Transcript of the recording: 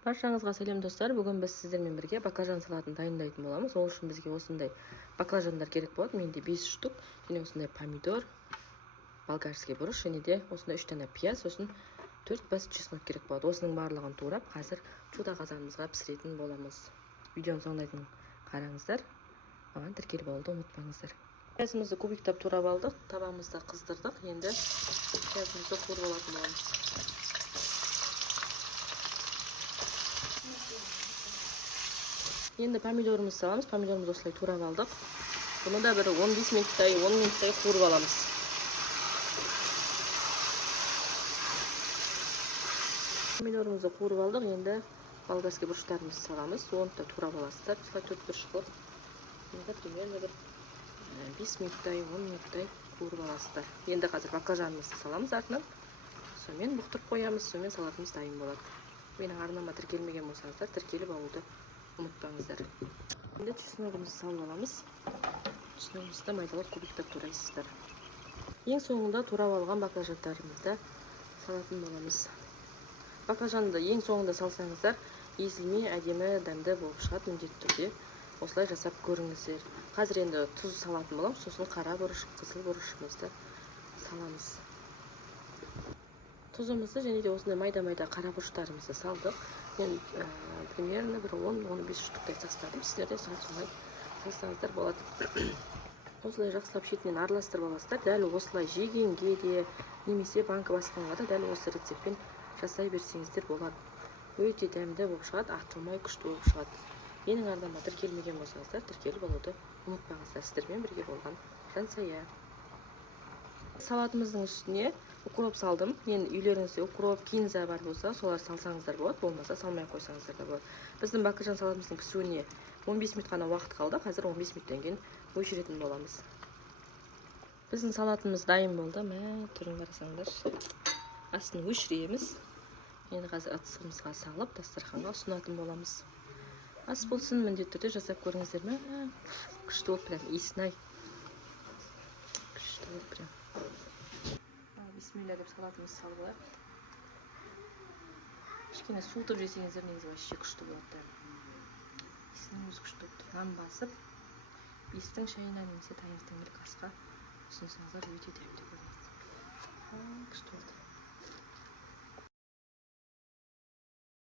Баршаңызға сәлем достар. Бүгін біз сіздермен бірге баклажан салатын дайындайтын боламыз. Ол үшін бізге осындай баклажандар керек болады. Менде 5 штук, және осындай помидор, болгарский бұрыш, және де осындай 3 дана пияз, сосын 4 бас чеснок керек болады. Осының барлығын турап, қазір чудо қазанымызға пісіретін боламыз. Видеоның соңына дейін қараңыздар. Маған тіркеліп алуды ұмытпаңыздар. Пиязымызды кубиктап турап алдық, табамызды қыздырдық. Енді пиязымызды қуырып алатын боламыз. Енді помидорымызды саламыз. Помидорымызды осылай турап алдық. Бұны да бір 15 минуттай, 10 минуттай қуырып аламыз. Помидорымызды қуырып алдық. Енді болгарский бұрыштарымызды саламыз. Оны да турап аласыздар. Осылай 4 бұрыш қылып. Енді примерно бір 5 минуттай, 10 минуттай қуырып аласыздар. Енді қазір баклажанымызды саламыз артынан. Сонымен бұқтырып қоямыз. Сонымен салатымыз дайын болады. Менің арнама тіркелмеген болсаңыздар, тіркеліп алуды ұмытпаңыздар. Енді чесногымызды салып аламыз. Чесногымызды майдалап кубиктап турайсыздар. Ең соңында турап алған баклажандарымызды салатын боламыз. Баклажанды ең соңында салсаңыздар, езілмей әдемі дәмді болып шығады міндетті түрде. Осылай жасап көріңіздер. Қазір енді тұз салатын боламыз, сосын қара бұрыш, қызыл бұрышымызды саламыз. Тұзымызды және де осындай майда-майда қара бұрыштарымызды салдық. Мен примерно бір 10-15 штуктай тастадым. Сіздер де солай салсаңыздар болады. Осылай жақсылап шетінен араластырып аласыздар. Дәл осылай жегенге де, немесе банка басқанға да дәл осы рецептпен жасай берсеңіздер болады. Өте дәмді болып шығады, атылмай күшті болып шығады. Менің арнама тіркелмеген болсаңыздар, тіркеліп алуды ұмытпаңыздар. Сіздермен бірге болған Жансая. Салатымыздың үстіне укроп салдым. Енді үйлеріңізде укроп, кинза бар болса, солар салсаңыздар болады, болмаса салмай қойсаңыздар да болады. Біздің баклажан салатымыздың пісуіне 15 минут қана уақыт қалды. Қазір 15 минуттан кейін өшіретін боламыз. Біздің салатымыз дайын болды. Түрін қарасаңдар. Астын өшіреміз. Енді қазір ыдысымызға салып, дастарханға ұсынатын боламыз. Ас болсын, міндетті түрде жасап көріңіздер ме? Күшті болып прям иісін-ай. Күшті болып прям. Бисмилля деп салатымызды салып алайық. Кішкене суытып жесеңіздер негізі вообще күшті болады. Иісінің өзі күшті болып тұр. Нан басып, бестің шайына немесе таңертеңгілік асқа ұсынсаңыздар өте дәмді көрінеді. Күшті болды.